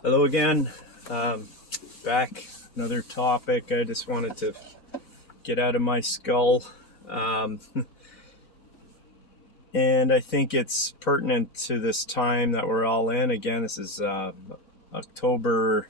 Hello again. Back, another topic I just wanted to get out of my skull. Um, and I think it's pertinent to this time that we're all in. Again, this is October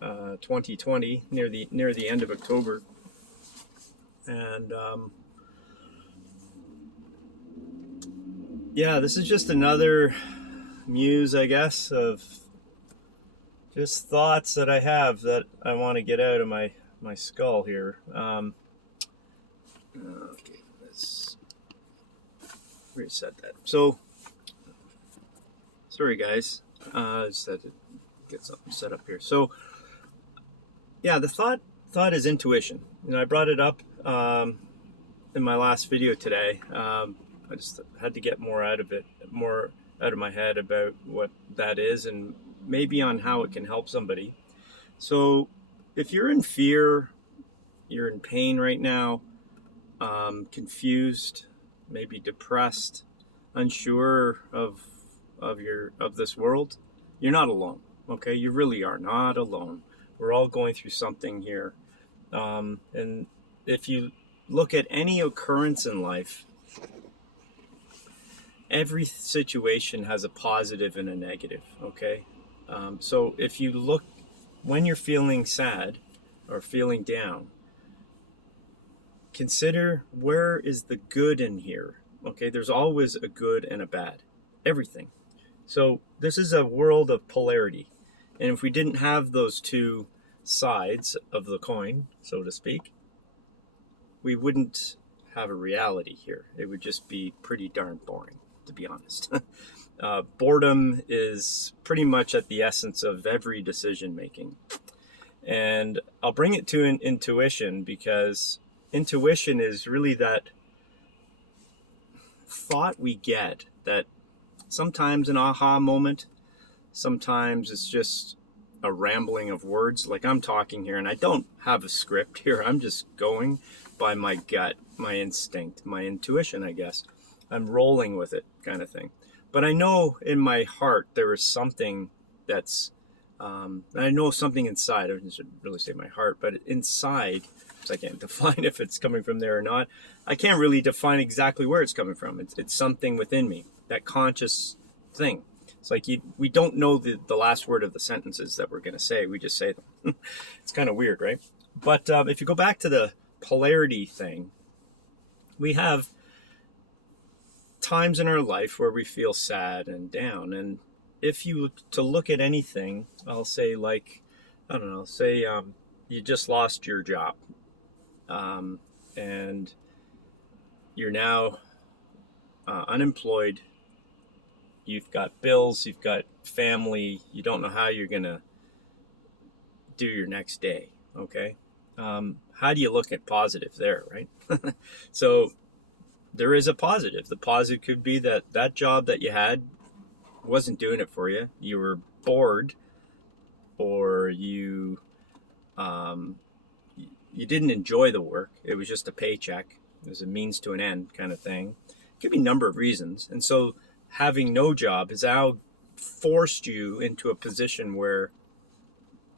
2020, near the end of October. And yeah, this is just another muse, I guess, of just thoughts that I have that I want to get out of my skull here. Okay, let's reset that. So, sorry guys, just had to get something set up here. So, yeah, the thought is intuition. I brought it up in my last video today. I just had to get more out of it, more out of my head about what that is, and maybe on how it can help somebody. So, if you're in fear, you're in pain right now, confused, maybe depressed, unsure of this world, you're not alone. Okay, you really are not alone. We're all going through something here, and if you look at any occurrence in life, every situation has a positive and a negative. Okay, so if you look when you're feeling sad or feeling down, consider where is the good in here. Okay, there's always a good and a bad, everything. So this is a world of polarity, and if we didn't have those two sides of the coin, so to speak, we wouldn't have a reality here. It would just be pretty darn boring, to be honest. Boredom is pretty much at the essence of every decision making. And I'll bring it to an intuition, because intuition is really that thought we get, that sometimes an aha moment, sometimes it's just a rambling of words. Like I'm talking here and I don't have a script here. I'm just going by my gut, my instinct, my intuition, I guess. I'm rolling with it, kind of thing. But I know in my heart there is something that's, I know something inside. I should really say my heart, but inside, I can't define if it's coming from there or not. I can't really define exactly where it's coming from. It's something within me, that conscious thing. It's like we don't know the last word of the sentences that we're going to say. We just say them. It's kind of weird, right? But if you go back to the polarity thing, we have times in our life where we feel sad and down. And if you to look at anything, I'll say, like, I don't know, say you just lost your job, and you're now unemployed. You've got bills, you've got family, you don't know how you're going to do your next day, okay? How do you look at positive there, right? So there is a positive. The positive could be that that job that you had wasn't doing it for you. You were bored, or you didn't enjoy the work. It was just a paycheck. It was a means to an end kind of thing. It could be a number of reasons. And so having no job has now forced you into a position where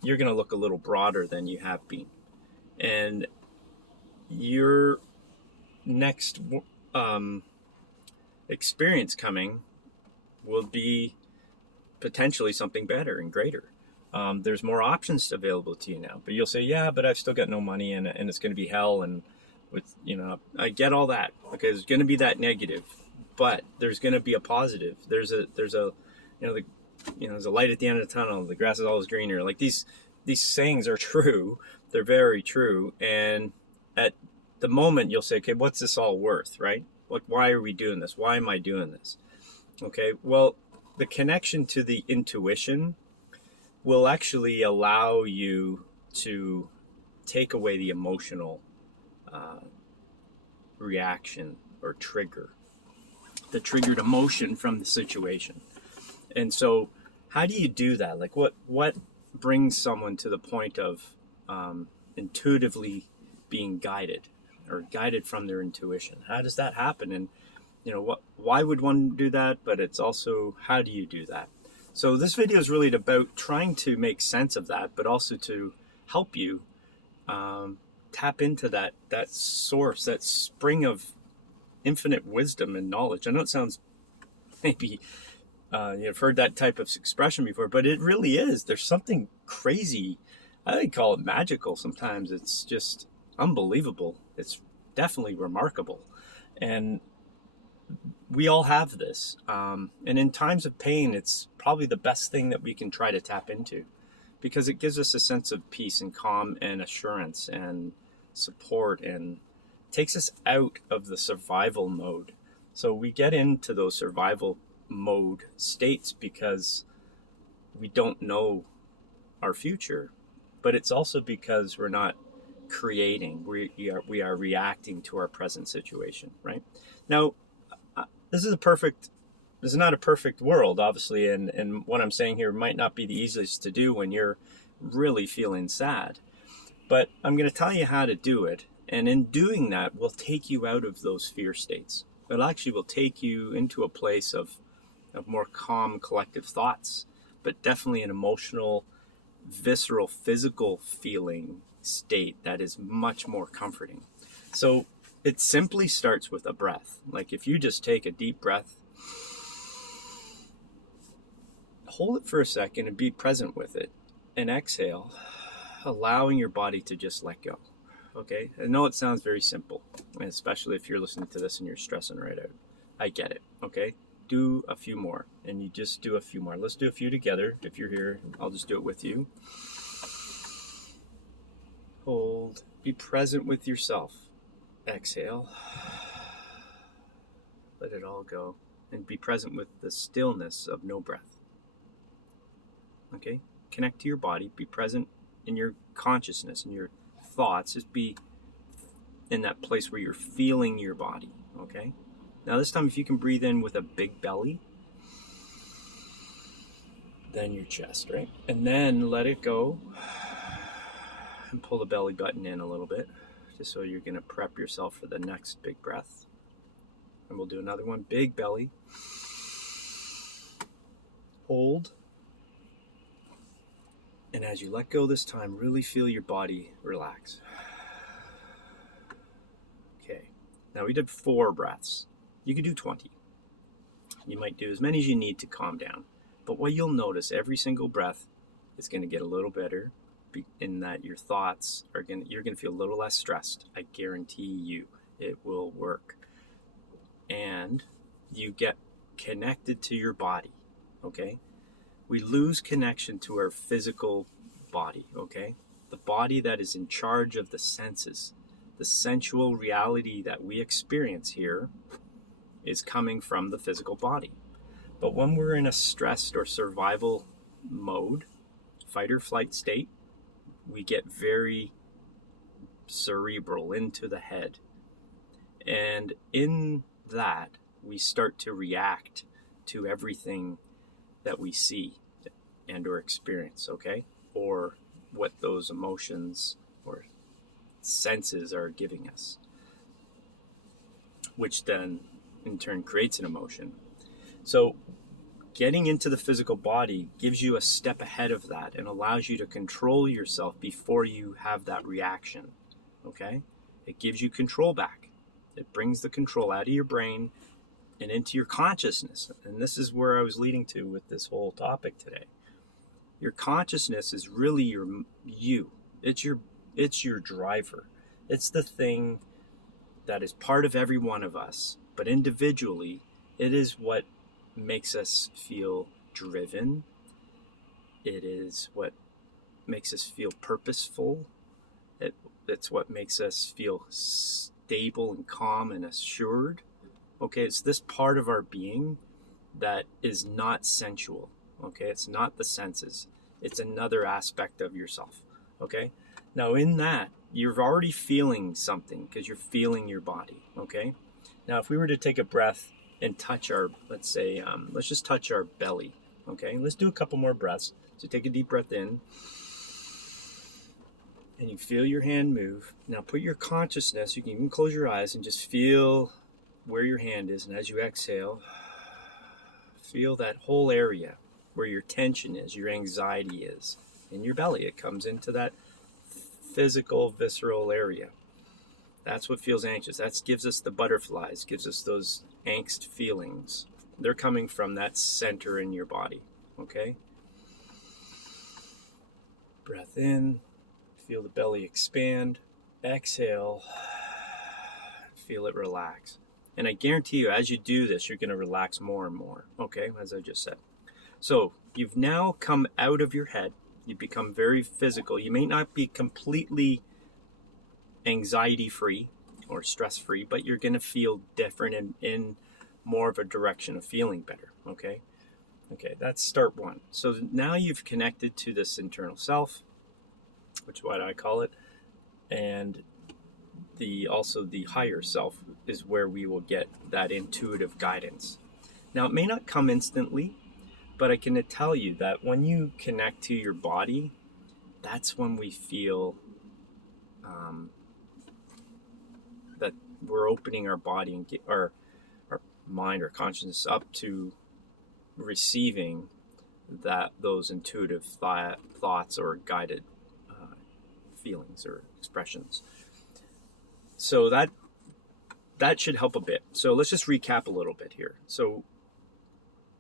you're going to look a little broader than you have been. And your next experience coming will be potentially something better and greater. There's more options available to you now. But you'll say, yeah, but I've still got no money, and it's going to be hell. And I get all that. Okay, there's going to be that negative, but there's going to be a positive. There's a there's a light at the end of the tunnel. The grass is always greener. Like these sayings are true. They're very true. And at the moment, you'll say, okay, what's this all worth, right? Why are we doing this? Why am I doing this? Okay, well, the connection to the intuition will actually allow you to take away the emotional reaction or trigger, the triggered emotion from the situation. And so how do you do that? Like what brings someone to the point of intuitively being guided, or guided from their intuition? How does that happen? And why would one do that? But it's also, how do you do that? So this video is really about trying to make sense of that, but also to help you tap into that source, that spring of infinite wisdom and knowledge. I know it sounds maybe you've heard that type of expression before, but it really is. There's something crazy. I would call it magical sometimes. It's just unbelievable. It's definitely remarkable. And we all have this. And in times of pain, it's probably the best thing that we can try to tap into, because it gives us a sense of peace and calm and assurance and support, and takes us out of the survival mode. So we get into those survival mode states because we don't know our future, but it's also because we're not creating. We are reacting to our present situation, right? Now, this is not a perfect world, obviously, and what I'm saying here might not be the easiest to do when you're really feeling sad, but I'm going to tell you how to do it. And in doing that, we'll take you out of those fear states. It actually will take you into a place of more calm, collective thoughts, but definitely an emotional, visceral, physical feeling state that is much more comforting. So it simply starts with a breath. Like if you just take a deep breath, hold it for a second and be present with it, and exhale, allowing your body to just let go. Okay, I know it sounds very simple, especially if you're listening to this and you're stressing right out. I get it, okay? Do a few more, and you just do a few more. Let's do a few together. If you're here, I'll just do it with you. Hold, be present with yourself. Exhale, let it all go, and be present with the stillness of no breath. Okay, connect to your body, be present in your consciousness and your thoughts. Just be in that place where you're feeling your body. Okay, now this time if you can breathe in with a big belly, then your chest, right? And then let it go and pull the belly button in a little bit, just so you're going to prep yourself for the next big breath. And we'll do another one. Big belly, hold, and as you let go this time, really feel your body relax. Okay, now we did 4 breaths. You could do 20. You might do as many as you need to calm down. But what you'll notice, every single breath is going to get a little better, in that your thoughts you're going to feel a little less stressed. I guarantee you it will work. And you get connected to your body, okay? We lose connection to our physical body, okay? The body that is in charge of the senses. The sensual reality that we experience here is coming from the physical body. But when we're in a stressed or survival mode, fight or flight state, we get very cerebral, into the head. And in that, we start to react to everything that we see and or experience, okay? Or what those emotions or senses are giving us, which then in turn creates an emotion. So getting into the physical body gives you a step ahead of that and allows you to control yourself before you have that reaction, okay? It gives you control back. It brings the control out of your brain and into your consciousness. And this is where I was leading to with this whole topic today. Your consciousness is really you. It's your driver. It's the thing that is part of every one of us, but individually, it is what makes us feel driven. It is what makes us feel purposeful. It's what makes us feel stable and calm and assured. Okay, it's this part of our being that is not sensual. Okay, it's not the senses. It's another aspect of yourself. Okay, now in that, you're already feeling something because you're feeling your body. Okay, now if we were to take a breath and touch our, let's just touch our belly. Okay, let's do a couple more breaths. So take a deep breath in, and you feel your hand move. Now put your consciousness, you can even close your eyes and just feel where your hand is. And as you exhale, feel that whole area. where your tension is, your anxiety is, in your belly. It comes into that physical, visceral area. That's what feels anxious. That gives us the butterflies, gives us those angst feelings. They're coming from that center in your body, okay? Breath in, feel the belly expand. Exhale, feel it relax. And I guarantee you, as you do this, you're going to relax more and more, okay, as I just said. So you've now come out of your head. You become very physical. You may not be completely anxiety-free or stress-free, but you're going to feel different in more of a direction of feeling better, okay? Okay, that's start one. So now you've connected to this internal self, which is what I call it, and also the higher self is where we will get that intuitive guidance. Now, it may not come instantly, but I can tell you that when you connect to your body, that's when we feel that we're opening our body and get our mind or consciousness up to receiving those intuitive thoughts or guided feelings or expressions. So that should help a bit. So let's just recap a little bit here. So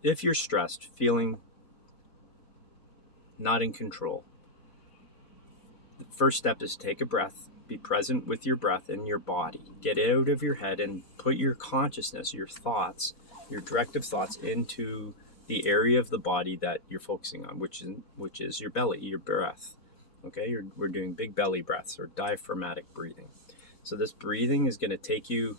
if you're stressed, feeling not in control, the first step is take a breath, be present with your breath in your body. Get out of your head and put your consciousness, your thoughts, your directive thoughts into the area of the body that you're focusing on, which is your belly, your breath. Okay, we're doing big belly breaths or diaphragmatic breathing. So this breathing is going to take you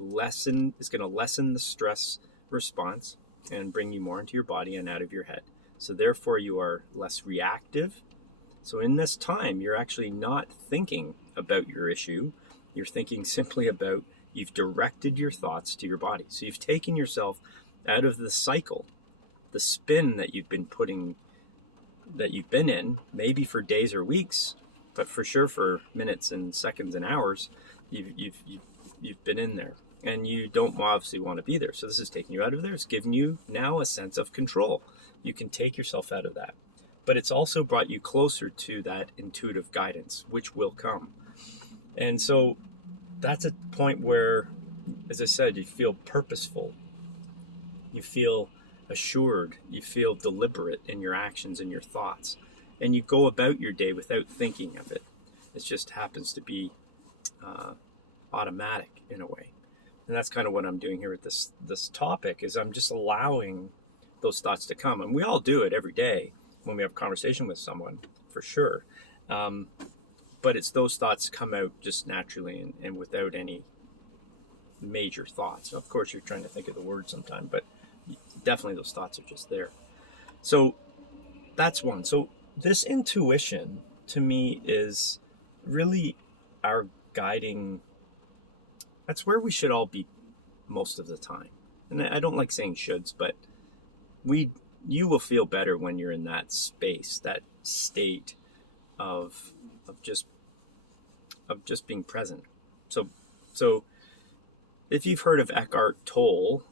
lessen the stress response and bring you more into your body and out of your head. So therefore you are less reactive. So in this time, you're actually not thinking about your issue. You're thinking simply about, you've directed your thoughts to your body. So you've taken yourself out of the cycle, the spin that you've been in, maybe for days or weeks, but for sure for minutes and seconds and hours, you've been in there. And you don't obviously want to be there. So this is taking you out of there. It's giving you now a sense of control. You can take yourself out of that. But it's also brought you closer to that intuitive guidance, which will come. And so that's a point where, as I said, you feel purposeful. You feel assured. You feel deliberate in your actions and your thoughts. And you go about your day without thinking of it. It just happens to be automatic in a way. And that's kind of what I'm doing here with this topic, is I'm just allowing those thoughts to come. And we all do it every day when we have a conversation with someone, for sure. But it's those thoughts come out just naturally and without any major thoughts. Of course, you're trying to think of the word sometime, but definitely those thoughts are just there. So that's one. So this intuition, to me, is really our guiding. That's where we should all be most of the time. And I don't like saying shoulds, but you will feel better when you're in that space, that state of just being present. So if you've heard of Eckhart Tolle,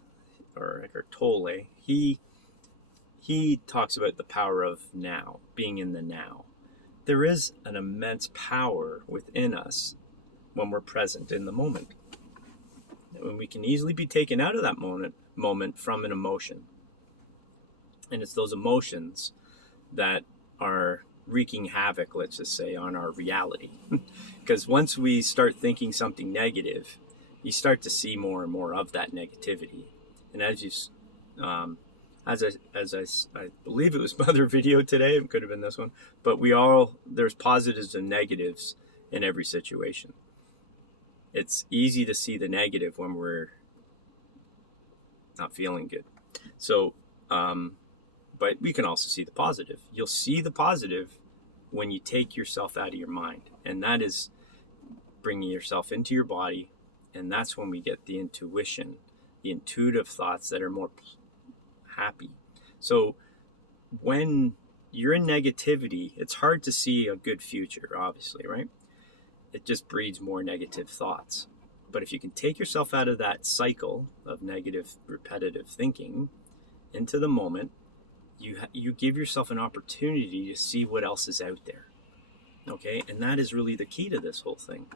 he talks about the power of now, being in the now. There is an immense power within us when we're present in the moment. When we can easily be taken out of that moment from an emotion. And it's those emotions that are wreaking havoc, let's just say, on our reality. Because once we start thinking something negative, you start to see more and more of that negativity. And as I believe it was my other video today, it could have been this one, but there's positives and negatives in every situation. It's easy to see the negative when we're not feeling good. So, but we can also see the positive. You'll see the positive when you take yourself out of your mind. And that is bringing yourself into your body. And that's when we get the intuition, the intuitive thoughts that are more happy. So when you're in negativity, it's hard to see a good future, obviously, right? It just breeds more negative thoughts. But if you can take yourself out of that cycle of negative, repetitive thinking into the moment you give yourself an opportunity to see what else is out there. Okay, and that is really the key to this whole thing.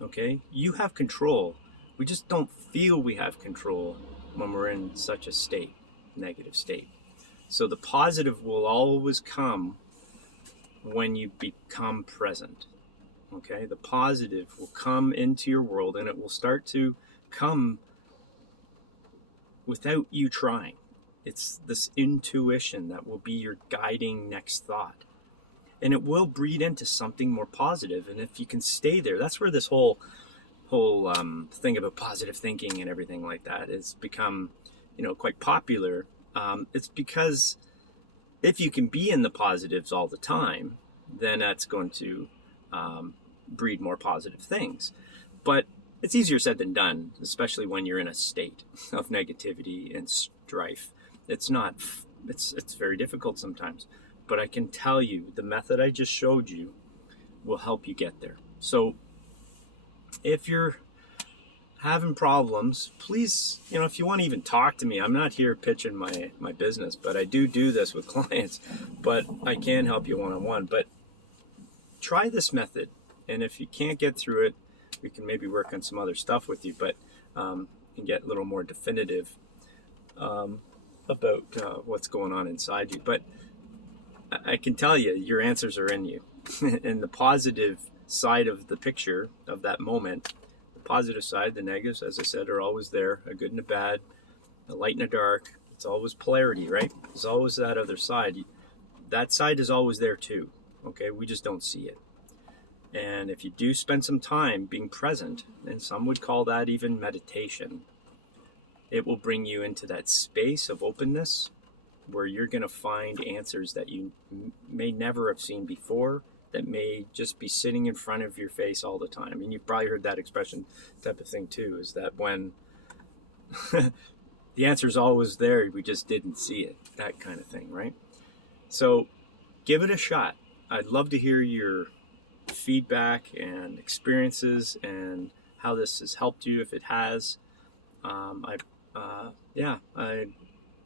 Okay, you have control. We just don't feel we have control when we're in such a state, negative state. So the positive will always come when you become present. Okay, the positive will come into your world, and it will start to come without you trying. It's this intuition that will be your guiding next thought. And it will breed into something more positive. And if you can stay there, that's where this whole thing about positive thinking and everything like that has become, quite popular. It's because if you can be in the positives all the time, then that's going to breed more positive things. But it's easier said than done, especially when you're in a state of negativity and strife. It's very difficult sometimes. But I can tell you, the method I just showed you will help you get there. So if you're having problems, please, if you want to even talk to me, I'm not here pitching my business, but I do this with clients, but I can help you one-on-one. But try this method. And if you can't get through it, we can maybe work on some other stuff with you, but and get a little more definitive about what's going on inside you. But I can tell you, your answers are in you. And the positive side of the picture of that moment, the positive side, the negatives, as I said, are always there, a good and a bad, a light and a dark. It's always polarity, right? There's always that other side. That side is always there too, okay? We just don't see it. And if you do spend some time being present, and some would call that even meditation, it will bring you into that space of openness where you're going to find answers that you may never have seen before, that may just be sitting in front of your face all the time. I mean, you've probably heard that expression type of thing too, is that when the answer is always there, we just didn't see it, that kind of thing, right? So give it a shot. I'd love to hear your feedback and experiences and how this has helped you, if it has.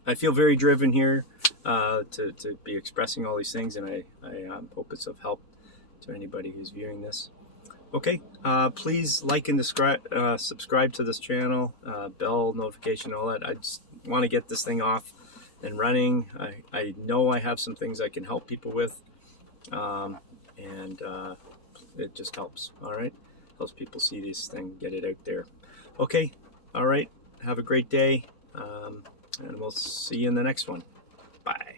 I feel very driven here to be expressing all these things, and I hope it's of help to anybody who's viewing this. Okay, please like and subscribe to this channel, bell notification, all that. I just want to get this thing off and running. I know I have some things I can help people with, and it just helps. All right, helps people see this thing, get it out there. Okay, all right. Have a great day. And we'll see you in the next one. Bye.